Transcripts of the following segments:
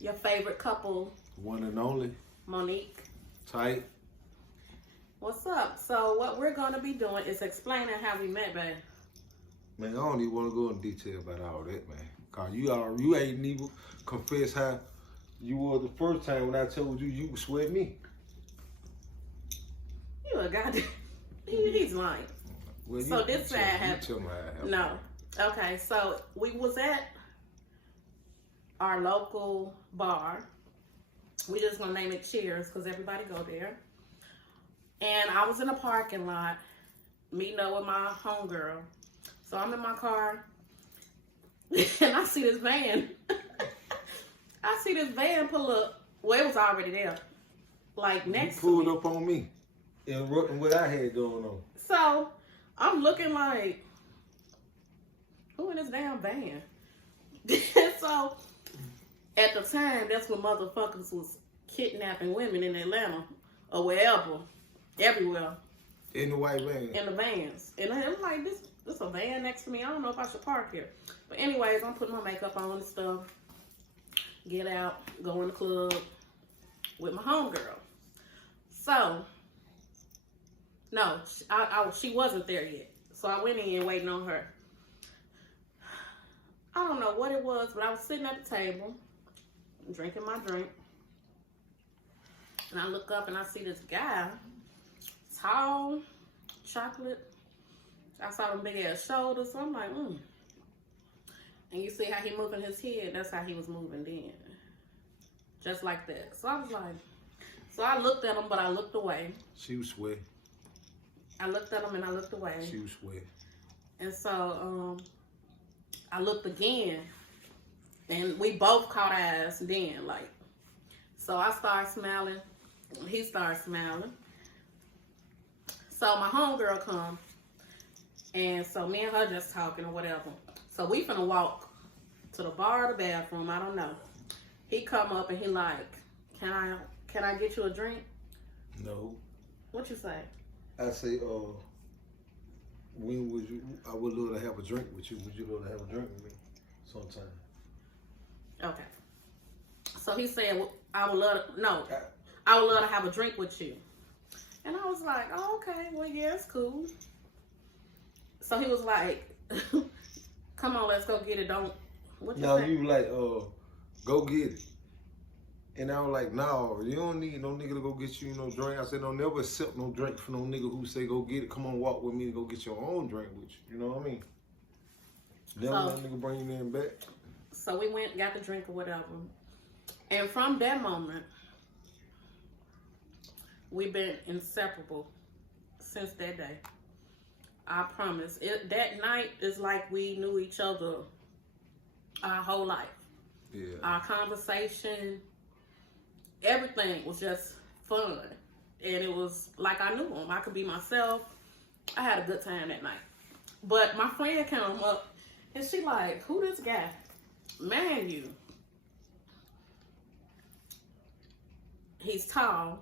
your favorite couple. One and only. Monique. Tight. What's up? So what we're going to be doing is explaining how we met, babe. Man, I don't even want to go in detail about all that, man. Cause you ain't even confess how you were the first time when I told you would sweat me. You a goddamn... He's lying. Well, so this side happened. Tell me how it happened. No. Okay, so we was at our local bar. We just gonna name it Cheers because everybody go there. And I was in a parking lot meeting up with my homegirl. So I'm in my car and I see this van. I see this van pull up. Well, it was already there. Like next to me. You pulled up on me and what I had going on. So I'm looking like, who in this damn van? So at the time, that's when motherfuckers was kidnapping women in Atlanta or wherever, everywhere. In the white van. In the vans. And I'm like, this a van next to me. I don't know if I should park here. But anyways, I'm putting my makeup on and stuff. Get out, go in the club with my homegirl. So, no, she wasn't there yet. So I went in waiting on her. I don't know what it was, but I was sitting at the table, drinking my drink. And I look up and I see this guy, tall, chocolate. I saw them big ass shoulders, so I'm like, And you see how he moving his head? That's how he was moving then. Just like that. So I was like, so I looked at him, but I looked away. She was sweating. I looked at him and I looked away. She was sweating. And so I looked again, and we both caught eyes then, like. So I started smiling. He started smiling. So my homegirl come, and so me and her just talking or whatever. So we finna walk to the bar or the bathroom, I don't know. He come up and he like, can I get you a drink? No. What you say? I say, when would you? I would love to have a drink with you. Would you love to have a drink with me sometime? Okay. So he said, I would love to have a drink with you. And I was like, oh, okay, well, yeah, it's cool. So he was like, come on, let's go get it. What you say? You like, go get it. And I was like, no, you don't need no nigga to go get you no drink. I said, don't never accept no drink from no nigga who say, go get it. Come on, walk with me and go get your own drink with you. You know what I mean? Never let nigga bring you in back. So we went, got the drink or whatever. And from that moment, we've been inseparable since that day. I promise. That night is like we knew each other our whole life. Yeah. Our conversation, everything was just fun. And it was like I knew him. I could be myself. I had a good time that night. But my friend came up and she like, who this guy? Man, he's tall.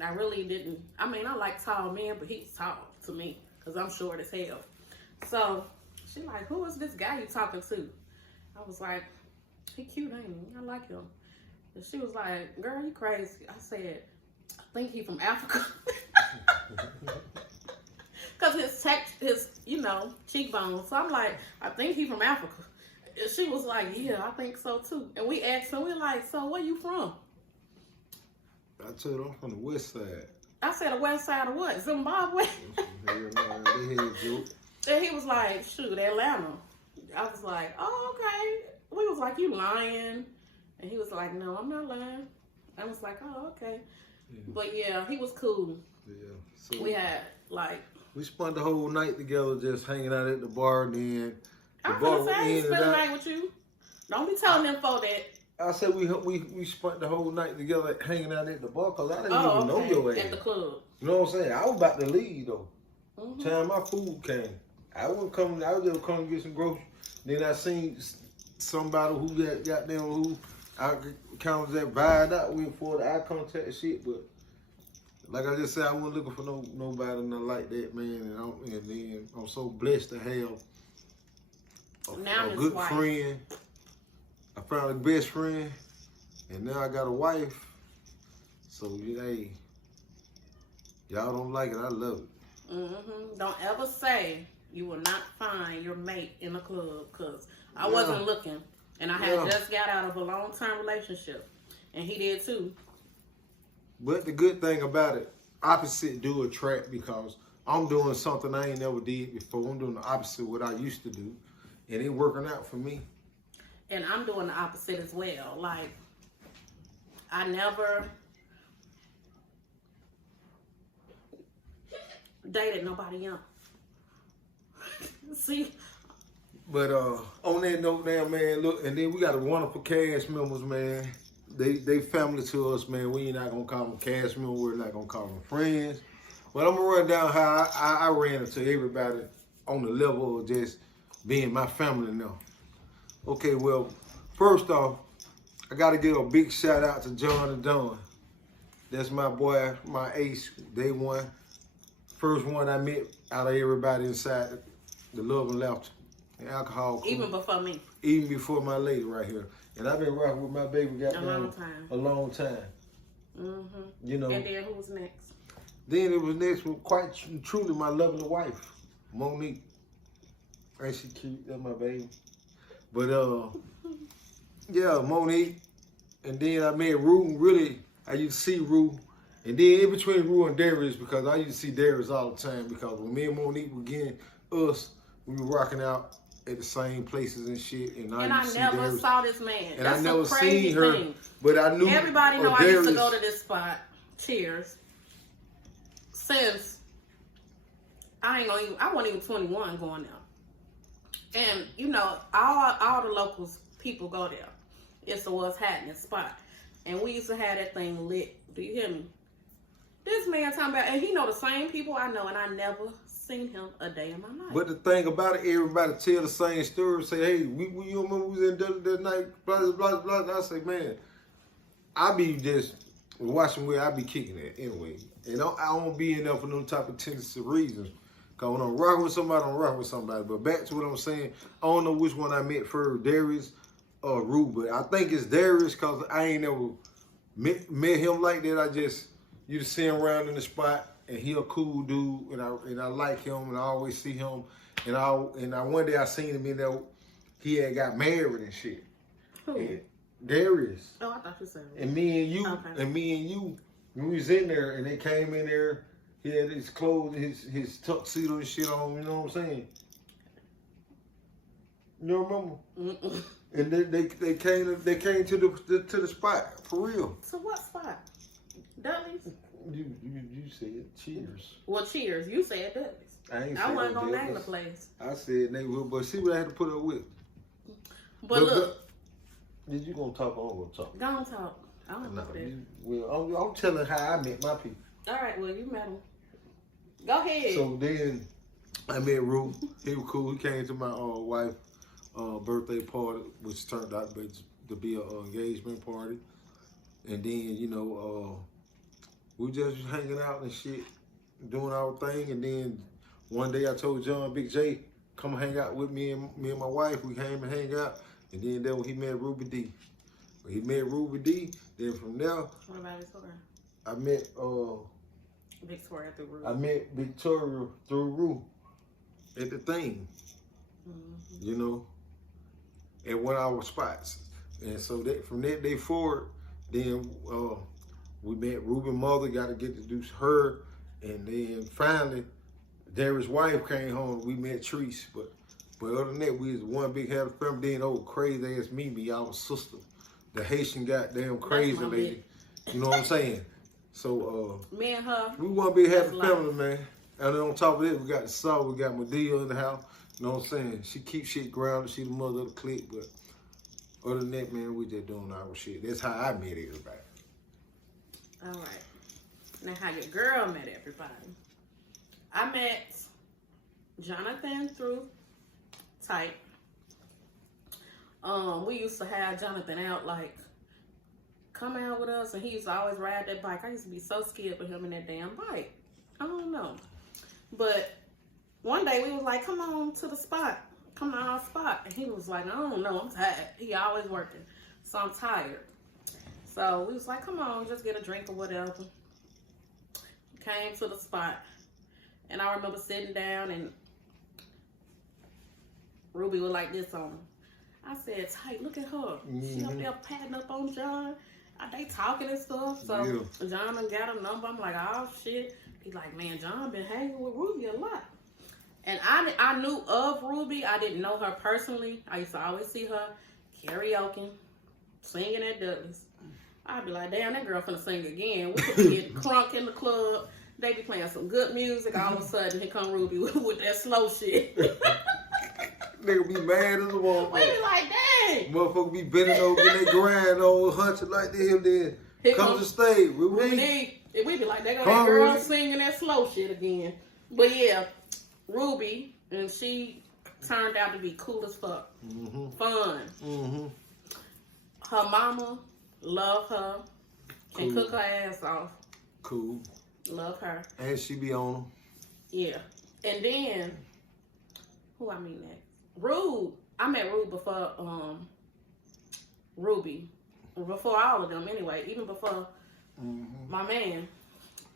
I really didn't. I mean, I like tall men, but he's tall to me because I'm short as hell. So she like, who is this guy you talking to? I was like, he cute, ain't he? I like him. And she was like, girl, you crazy. I said, I think he from Africa. Because his cheekbones. So I'm like, I think he from Africa. And she was like, yeah, I think so too. And we asked her, we're like, so where you from? I told him I'm from the west side. I said, the west side of what? Zimbabwe? And he was like, shoot, Atlanta. I was like, oh, okay. We was like, you lying? And he was like, no, I'm not lying. I was like, oh, okay. Yeah. But yeah, he was cool. Yeah. So we had we spent the whole night together just hanging out at the bar, and then I'm gonna say I ain't spend the night with you. Don't be telling them for that. I said we spent the whole night together hanging out at the bar because I didn't even know your ass. At the club. You know what I'm saying? I was about to leave though. Mm-hmm. Time my food came. I was just come get some groceries. Then I seen somebody who got them who I kind of just vibe out with for the eye contact shit, but like I just said, I wasn't looking for nobody not like that, man. And then I'm so blessed to have a good friend. I found a best friend. And now I got a wife. So, hey, y'all don't like it. I love it. Don't ever say you will not find your mate in a club, because I wasn't looking. And I had just got out of a long-term relationship. And he did too. But the good thing about it, opposite do attract, because I'm doing something I ain't never did before. I'm doing the opposite of what I used to do. And it working out for me. And I'm doing the opposite as well. Like, I never dated nobody young. See? But on that note now, man, look, and then we got a wonderful cast members, man. They family to us, man. We ain't not gonna call them cast members. We're not gonna call them friends. But I'm gonna run down how I ran into everybody on the level of just being my family now. Okay, well, first off, I gotta give a big shout out to John and Don. That's my boy, my ace, day one. First one I met out of everybody inside the Love and Laughter and Alcohol Crew. Even before me. Even before my lady right here. And I've been rocking with my baby a long time. A long time. You know. And then who was next? Then it was next with quite truly my lovely wife, Monique. Ain't she cute? That's my baby. But yeah, Monique. And then I met Rue. Really, I used to see Rue. And then in between Rue and Darius, because I used to see Darius all the time, because when me and Monique were getting us, we were rocking out at the same places and shit. And I never Darius. saw this man. And That's I never a crazy seen her. thing. But I knew everybody know I Darius. used to go to this spot. Cheers. Since I wasn't even 21 going there. And you know, all the locals people go there. It's the What's Happening spot. And we used to have that thing lit. Do you hear me? This man talking about, and he know the same people I know, and I never seen him a day in my life. But the thing about it, everybody tell the same story. Say, hey, you remember we was in that night, blah, blah, blah, blah. And I say, man, I be just watching where I be kicking at anyway. And I don't be in there for no type of tendency reasons. Because when I'm rocking with somebody, I'm rocking with somebody. But back to what I'm saying, I don't know which one I met first, Darius or Rue. But I think it's Darius, because I ain't never met him like that. I just used to see him around in the spot. And he a cool dude, and I like him, and I always see him. And one day I seen him in there, he had got married and shit. Who? And Darius. Oh, I thought you said. And me and you, when we was in there, and they came in there, he had his clothes, his tuxedo and shit on. You know what I'm saying? You remember? Mm-mm. And they came to the spot for real. To what spot? Dudley's. You said cheers. Well, cheers. You said Dudley's. I wasn't gonna name the place. I said neighborhood, but see what I had to put up with. But look. Did you gonna talk or I'm gonna talk? Go on talk. I don't know that. Well, I'm telling how I met my people. All right, well, you met him. Go ahead. So then I met Rue. He was cool. He came to my wife birthday party, which turned out to be an engagement party. And then, you know, we just hanging out and shit, doing our thing. And then one day I told John, Big J, come hang out with me and my wife. We came and hang out. And then that when he met Ruby D. When he met Ruby D, then from there, what about Victoria? I met Victoria through Rue. I met Victoria through Rue at the thing. Mm-hmm. You know, at one of our spots. And so from that day forward, then we met Ruby's mother, got to get to do her. And then finally, Darius' wife came home. We met Treese. But other than that, we was one big happy family. Then old crazy ass Mimi, our sister, the Haitian goddamn crazy lady. You know what I'm saying? So me and her, we one big happy family, man. And then on top of that, we got the saw, we got Medea in the house. You know what I'm saying? She keeps shit grounded. She the mother of the clique. But other than that, man, we just doing our shit. That's how I met everybody. All right. Now, how your girl met everybody? I met Jonathan through Type. We used to have Jonathan out, like, come out with us, and he used to always ride that bike. I used to be so scared for him in that damn bike. I don't know. But one day we was like, come on to the spot. Come to our spot. And he was like, I don't know, I'm tired. He always working. So I'm tired. So we was like, come on, just get a drink or whatever. Came to the spot. And I remember sitting down and Ruby was like this on him. I said, tight, look at her. She up there patting up on John. They talking and stuff. So John done got a number. I'm like, oh shit. He's like, man, John been hanging with Ruby a lot. And I knew of Ruby. I didn't know her personally. I used to always see her karaoke, singing at Douglas. I'd be like, damn, that girl finna sing again. We could get crunk in the club. They be playing some good music. All of a sudden, here come Ruby with that slow shit. Nigga be mad as a motherfucker. We be like, dang. Motherfucker be bending over in their grind on, hunching like this. Then come to stage. Ruby. We be like, they go that girl singing that slow shit again. But yeah, Ruby, and she turned out to be cool as fuck. Fun. Her mama, love her. Can cook her ass off. Cool. Love her. And she be on them. Yeah. And then, who I mean next? Rude. I met Rude before Ruby. Before all of them anyway. Even before my man.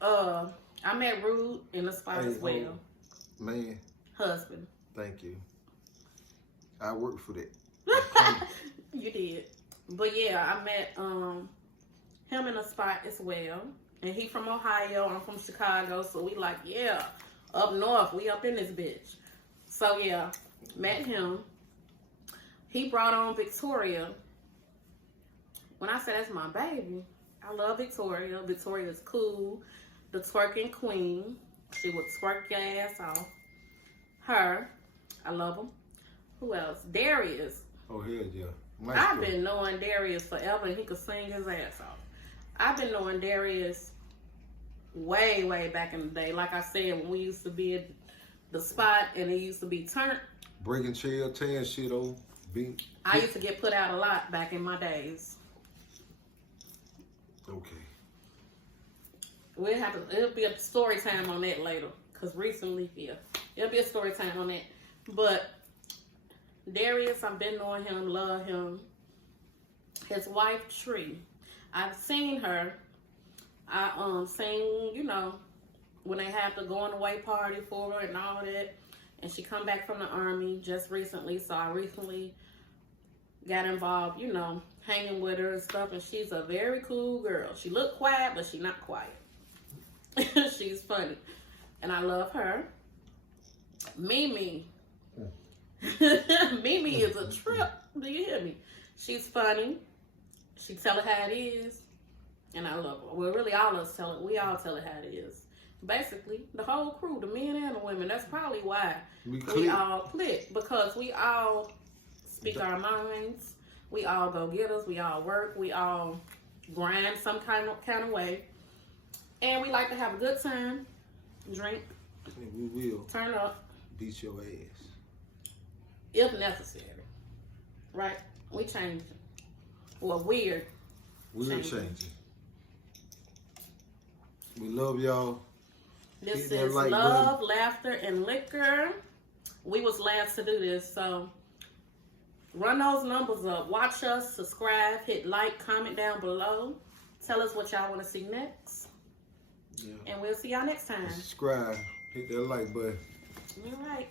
I met Rude in the spot as well. Man. Husband. Thank you. I worked for that. You did. But yeah, I met him in a spot as well. And he from Ohio, I'm from Chicago, so we like, yeah, up north, we up in this bitch. So yeah, met him. He brought on Victoria. When I say that's my baby, I love Victoria. Victoria's cool, the twerking queen. She would twerk your ass off. Her, I love him. Who else? Darius. Oh, hell yeah. I've been knowing Darius forever, and he could sing his ass off. I've been knowing Darius way, way back in the day. Like I said, when we used to be at the spot and it used to be turned. Breaking chair, tearing shit over. I used to get put out a lot back in my days. Okay. It'll be a story time on that later. Because recently, yeah, it'll be a story time on that. But Darius, I've been knowing him, love him. His wife, Tree. I've seen her. I seen, you know, when they have the going away party for her and all that. And she come back from the army just recently. So I recently got involved, you know, hanging with her and stuff. And she's a very cool girl. She look quiet, but she not quiet. She's funny. And I love her. Mimi. Mimi is a trip. Do you hear me? She's funny. She tell it how it is. And I love her. Well, really, all of us tell it. We all tell it how it is. Basically, the whole crew, the men and the women. That's probably why we all click. Because we all speak our minds. We all go getters. We all work. We all grind some kind of way. And we like to have a good time. Drink. And we will. Turn up. Beat your ass. If necessary. Right? We changing. Well, weird. We're changing. We love y'all. This is Love, Laughter, and Liquor. We was last to do this, so run those numbers up. Watch us, subscribe, hit like, comment down below. Tell us what y'all want to see next. Yeah. And we'll see y'all next time. Subscribe. Hit that like button. All right.